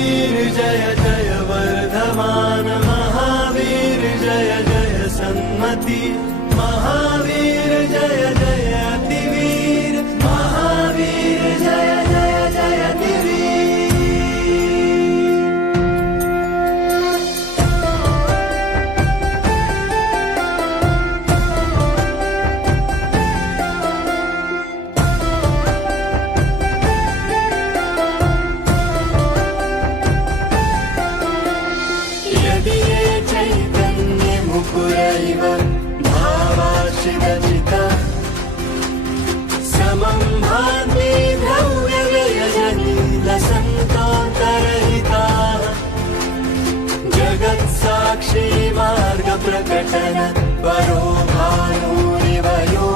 महावीर जय जय वर्धमान महावीर जय जय सन्मति महावीर जय जय अतिवीर महावीर जय जय जय अतिवीर यदि चैतन्य मुकुरैव भावाश्रितचिता समं भान्ति द्रव्यव्ययजनीलसन्तोत्तरहिता जगत्साक्षी मार्गप्रकटन परो भानुरिव यो